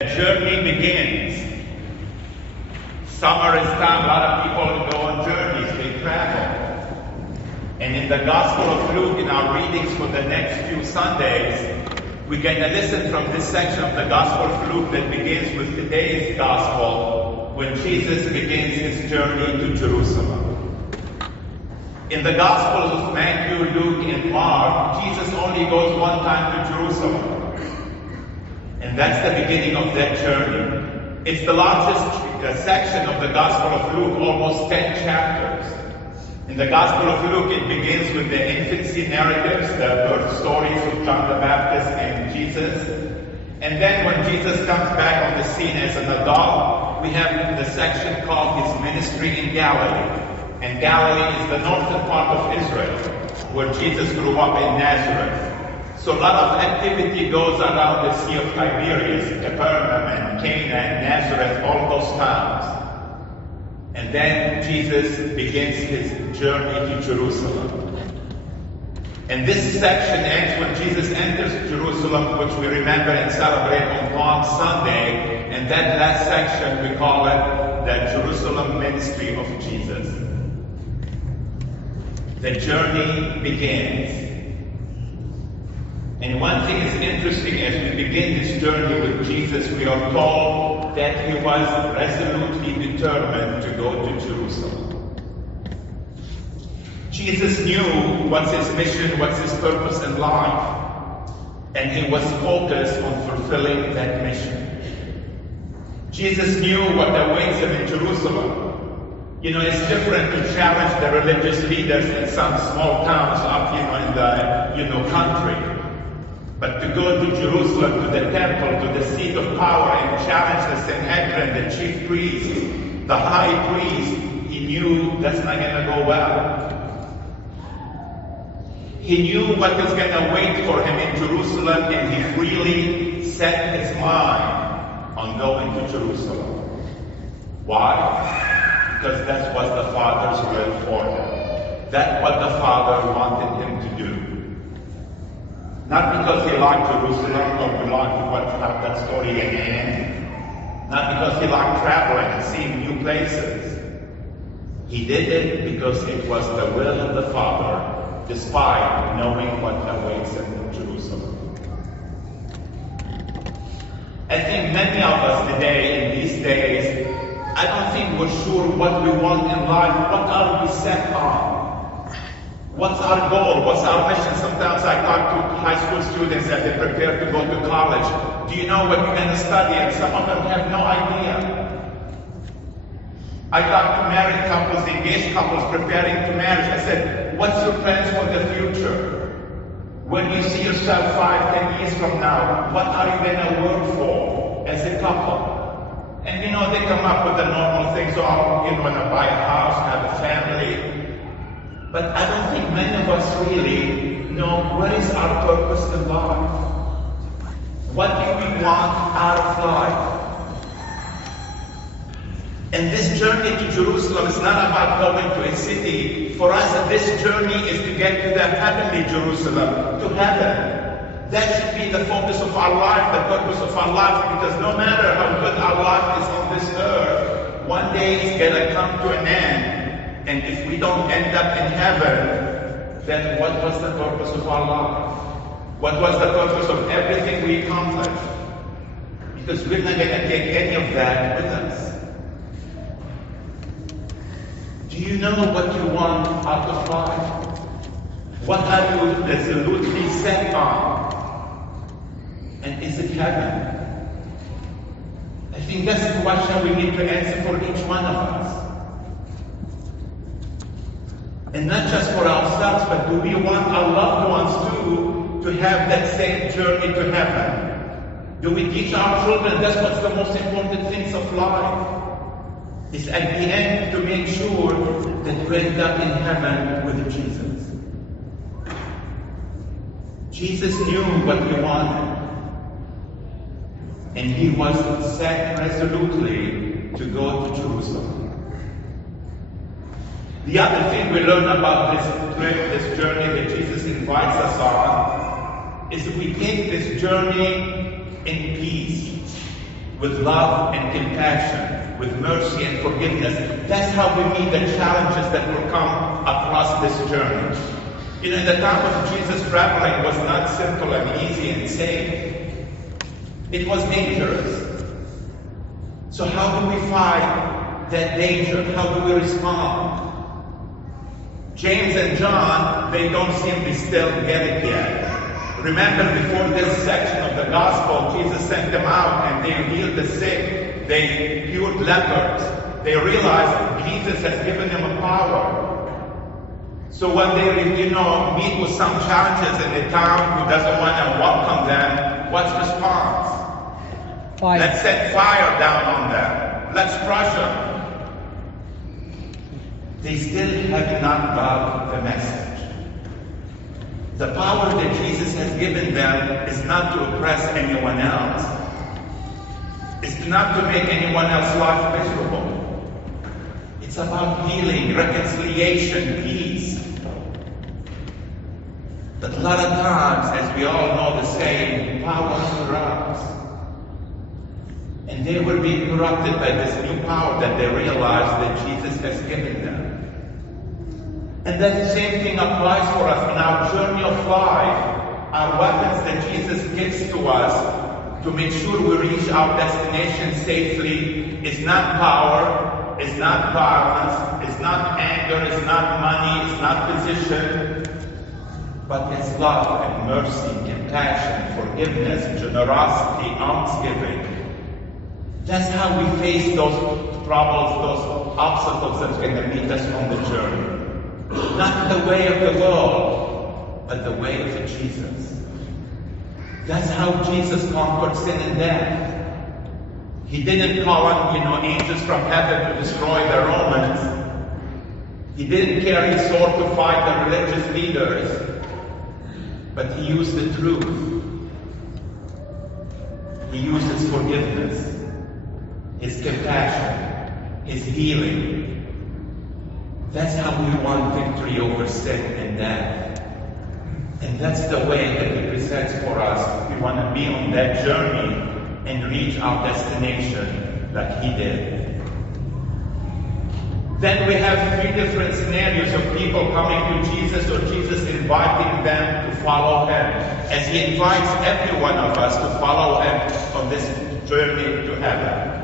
The journey begins. Summer is time, a lot of people go on journeys, they travel. And in the Gospel of Luke, in our readings for the next few Sundays, we're going to listen from this section of the Gospel of Luke that begins with today's Gospel, when Jesus begins his journey to Jerusalem. In the Gospels of Matthew, Luke, and Mark, Jesus only goes one time to Jerusalem. And that's the beginning of that journey. It's the largest section of the Gospel of Luke, almost 10 chapters. In the Gospel of Luke, it begins with the infancy narratives, the birth stories of John the Baptist and Jesus. And then when Jesus comes back on the scene as an adult, we have the section called his ministry in Galilee. And Galilee is the northern part of Israel, where Jesus grew up in Nazareth. So a lot of activity goes around the Sea of Tiberias, Capernaum and Cana and Nazareth, all those towns. And then Jesus begins his journey to Jerusalem. And this section ends when Jesus enters Jerusalem, which we remember and celebrate on Palm Sunday. And that last section, we call it the Jerusalem ministry of Jesus. The journey begins. And one thing is interesting, as we begin this journey with Jesus, we are told that he was resolutely determined to go to Jerusalem. Jesus knew what's his mission, what's his purpose in life, and he was focused on fulfilling that mission. Jesus knew what awaits him in Jerusalem. You know, it's different to challenge the religious leaders in some small towns up, in the, country. But to go to Jerusalem, to the temple, to the seat of power, and challenge the Sanhedrin, the chief priest, the high priest, he knew that's not going to go well. He knew what was going to wait for him in Jerusalem, and he really set his mind on going to Jerusalem. Why? Because that's what the Father's will for him. That's what the Father wanted him to do. Not because he liked Jerusalem or we liked how that story ended. Not because he liked traveling and seeing new places. He did it because it was the will of the Father, despite knowing what awaits him in Jerusalem. I think many of us today, in these days, I don't think we're sure what we want in life. What are we set on? What's our goal? What's our mission? Sometimes I talk to high school students as they prepare to go to college. Do you know what you're going to study? And some of them have no idea. I talk to married couples, engaged couples preparing to marriage. I said, what's your plans for the future? When you see yourself 5, 10 years from now, what are you going to work for as a couple? And they come up with the normal things. So I want to buy a house, have a family. But I don't think many of us really know what is our purpose in life. What do we want out of life? And this journey to Jerusalem is not about going to a city. For us, this journey is to get to the heavenly Jerusalem, to heaven. That should be the focus of our life, the purpose of our life, because no matter how good our life is on this earth, one day it's going to come to an end. And if we don't end up in heaven, then what was the purpose of our life? What was the purpose of everything we accomplished? Because we're not going to take any of that with us. Do you know what you want out of life? What are you resolutely set on? And is it heaven? I think that's the question we need to answer for each one of us. And not just for ourselves, but do we want our loved ones too to have that same journey to heaven? Do we teach our children that's what's the most important things of life? Is at the end to make sure that we end up in heaven with Jesus. Jesus knew what he wanted. And he was set resolutely to go to Jerusalem. The other thing we learn about this trip, this journey that Jesus invites us on, is that we take this journey in peace. with love and compassion, with mercy and forgiveness. That's how we meet the challenges that will come across this journey. You know, in the time of Jesus, traveling was not simple and easy and safe. It was dangerous. So how do we fight that danger? How do we respond? James and John, they don't seem to still get it yet. Remember, before this section of the gospel, Jesus sent them out and they healed the sick. They cured lepers. They realized Jesus has given them a power. So when they, meet with some challenges in the town who doesn't want to welcome them, what's the response? Fire. Let's set fire down on them. Let's crush them. They still have not got the message. The power that Jesus has given them is not to oppress anyone else. It's not to make anyone else's life miserable. It's about healing, reconciliation, peace. But a lot of times, as we all know the saying, power corrupts. And they were being corrupted by this new power that they realized that Jesus has given them. And that same thing applies for us in our journey of life. Our weapons that Jesus gives to us to make sure we reach our destination safely is not power, is not violence, is not anger, is not money, is not position, but it's love and mercy, compassion, forgiveness, generosity, almsgiving. That's how we face those troubles, those obstacles that's going to meet us on the journey. Not the way of the world, but the way of Jesus. That's how Jesus conquered sin and death. He didn't call on, angels from heaven to destroy the Romans. He didn't carry a sword to fight the religious leaders, but he used the truth. He used his forgiveness, his compassion, his healing. That's how we won victory over sin and death. And that's the way that he presents for us. We want to be on that journey and reach our destination like he did. Then we have three different scenarios of people coming to Jesus or Jesus inviting them to follow him. As he invites every one of us to follow him on this journey to heaven.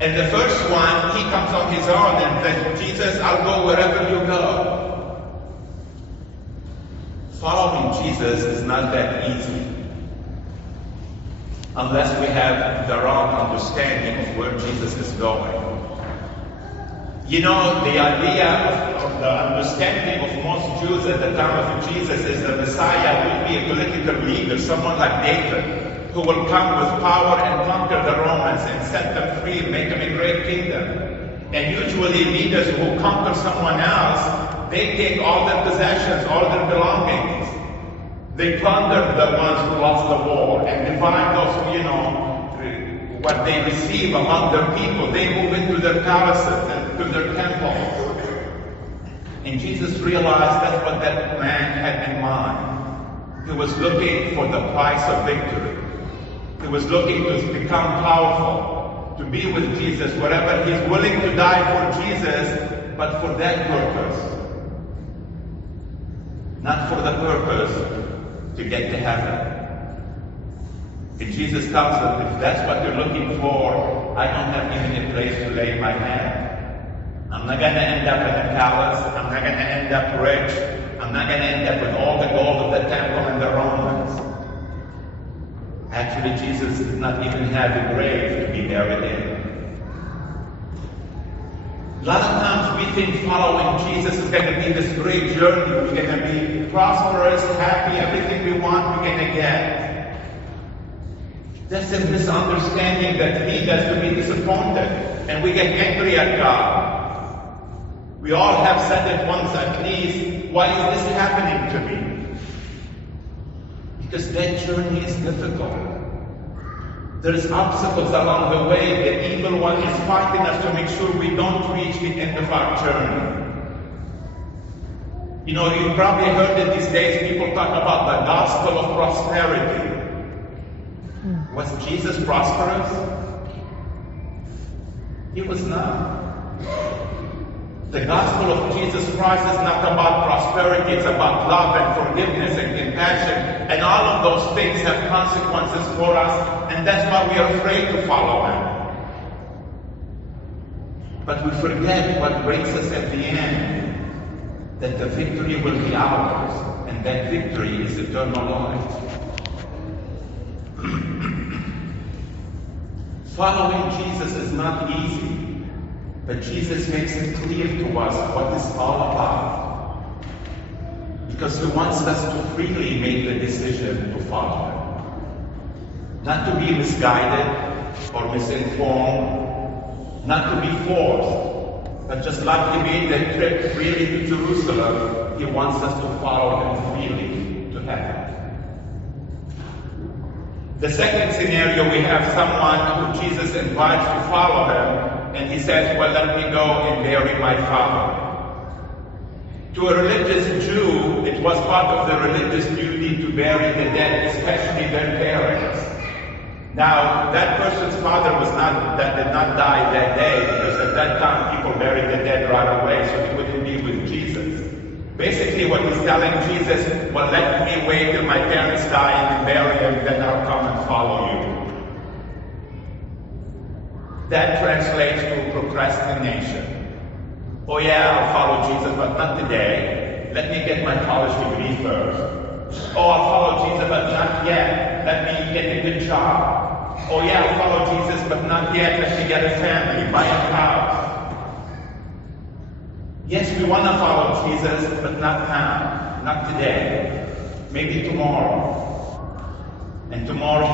And the first one, he comes on his own and says, Jesus, I'll go wherever you go. Following Jesus is not that easy. Unless we have the wrong understanding of where Jesus is going. The idea of the understanding of most Jews at the time of Jesus is the Messiah will be a political leader, someone like David, who will come with power and conquer the Romans and set them free, make them a great kingdom. And usually leaders who conquer someone else, they take all their possessions, all their belongings. They plunder the ones who lost the war and divide those, what they receive among their people. They move into their palaces and to their temples. And Jesus realized that's what that man had in mind. He was looking for the price of victory. He was looking to become powerful, to be with Jesus, wherever he's willing to die for Jesus, but for that purpose. Not for the purpose to get to heaven. And Jesus tells us, if that's what you're looking for, I don't have even a place to lay my head. I'm not going to end up in a palace. I'm not going to end up rich. I'm not going to end up with all the gold of the temple and the Romans. Actually, Jesus did not even have a grave to be buried in. A lot of times we think following Jesus is going to be this great journey. We're going to be prosperous, happy, everything we want we're going to get. That's a misunderstanding that leads us to be disappointed. And we get angry at God. We all have said it once at least, why is this happening to me? Because that journey is difficult. There's obstacles along the way. The evil one is fighting us to make sure we don't reach the end of our journey. You've probably heard that these days people talk about the gospel of prosperity. Was Jesus prosperous? He was not. The gospel of Jesus Christ is not about prosperity, it's about love and forgiveness and compassion, and all of those things have consequences for us, and that's why we are afraid to follow Him. But we forget what brings us at the end, that the victory will be ours, and that victory is eternal life. Following Jesus is not easy. But Jesus makes it clear to us what it's all about. Because He wants us to freely make the decision to follow Him. Not to be misguided or misinformed. Not to be forced. But just like He made the trip freely to Jerusalem, He wants us to follow Him freely to heaven. The second scenario, we have someone who Jesus invites to follow Him. And he says, well, let me go and bury my father. To a religious Jew, it was part of the religious duty to bury the dead, especially their parents. Now, that person's father did not die that day, because at that time people buried the dead right away, so he wouldn't be with Jesus. Basically what he's telling Jesus, well, let me wait till my parents die and bury him, then I'll come and follow you. That translates to procrastination. Oh yeah, I'll follow Jesus, but not today. Let me get my college degree first. Oh, I'll follow Jesus, but not yet. Let me get a good job. Oh yeah, I'll follow Jesus, but not yet. Let me get a family, buy a house. Yes, we want to follow Jesus, but not now. Not today. Maybe tomorrow. And tomorrow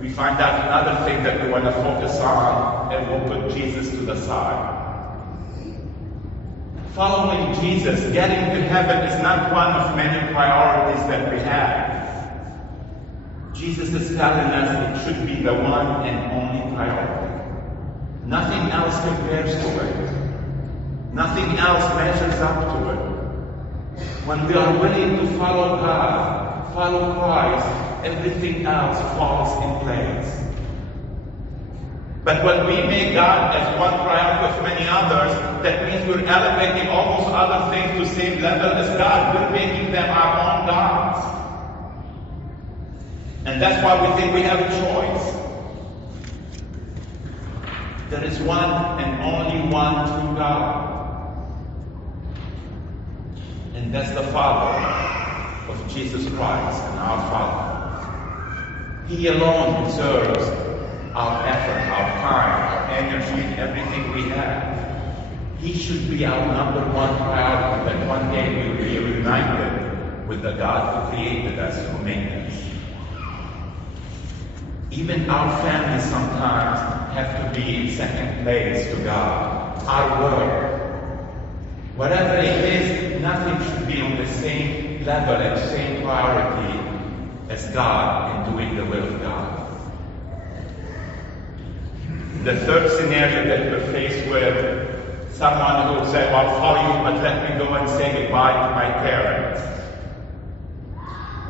we find out another thing that we want to focus on, and we'll put Jesus to the side. Following Jesus, getting to heaven, is not one of many priorities that we have. Jesus is telling us it should be the one and only priority. Nothing else compares to it. Nothing else measures up to it. When we are willing to follow God, follow Christ, everything else falls in place. But when we make God as one priority of many others, that means we're elevating all those other things to the same level as God. We're making them our own gods. And that's why we think we have a choice. There is one and only one true God. And that's the Father of Jesus Christ and our Father. He alone deserves our effort, our time, our energy, and everything we have. He should be our number one priority, that one day we will be reunited with the God who created us, who made us. Even our families sometimes have to be in second place to God. Our work, whatever it is, nothing should be on the same level and same priority as God in doing the will of God. The third scenario that we're faced with, someone who will say, well, I'll follow you, but let me go and say goodbye to my parents.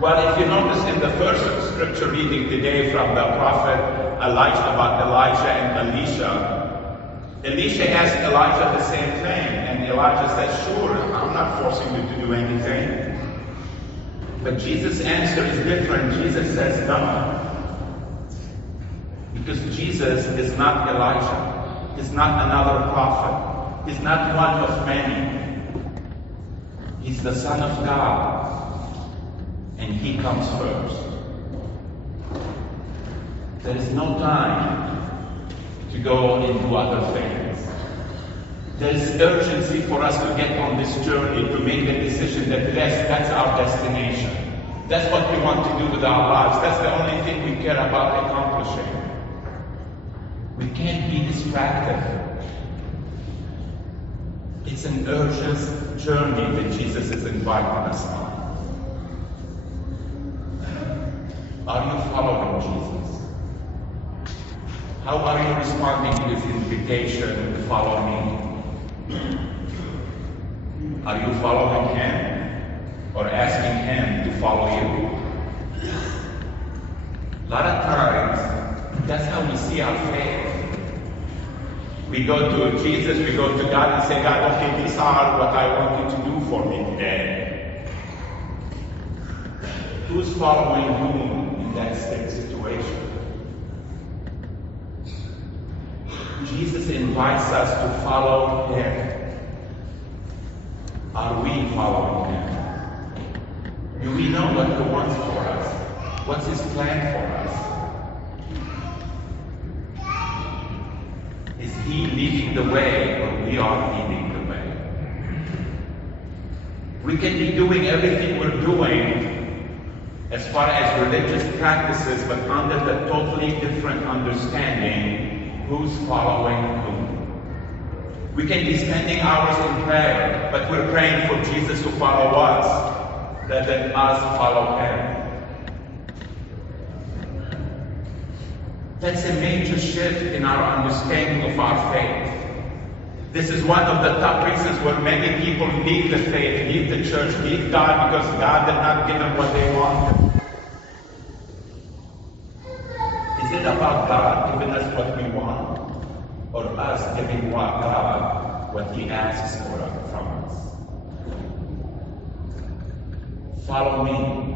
Well, if you notice in the first scripture reading today from the prophet about Elijah and Elisha asked Elijah the same thing, and Elijah says, sure, I'm not forcing you to do anything. But Jesus' answer is different. Jesus says no. Because Jesus is not Elijah. He's not another prophet. He's not one of many. He's the Son of God. And He comes first. There is no time to go and do other things. There is urgency for us to get on this journey, to make the decision that yes, that's our destination. That's what we want to do with our lives. That's the only thing we care about accomplishing. We can't be distracted. It's an urgent journey that Jesus is inviting us on. Are you following Jesus? How are you responding to His invitation to follow me? Are you following Him or asking Him to follow you? A lot of times, that's how we see our faith. We go to Jesus, we go to God and say, God, okay, these are what I want you to do for me today. Who's following whom in that situation? Jesus invites us to follow Him. Are we following Him? Do we know what He wants for us? What's His plan for us? Is He leading the way, or we are leading the way? We can be doing everything we're doing as far as religious practices, but under the totally different understanding who's following whom. We can be spending hours in prayer, but we're praying for Jesus to follow us, rather than us follow Him. That's a major shift in our understanding of our faith. This is one of the top reasons where many people leave the faith, leave the church, leave God, because God did not give them what they wanted. Is it about God giving us what we want, or us giving God what He asks from us? Follow me.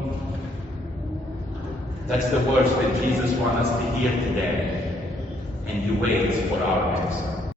That's the words that Jesus wants us to hear today, and He waits for our answer.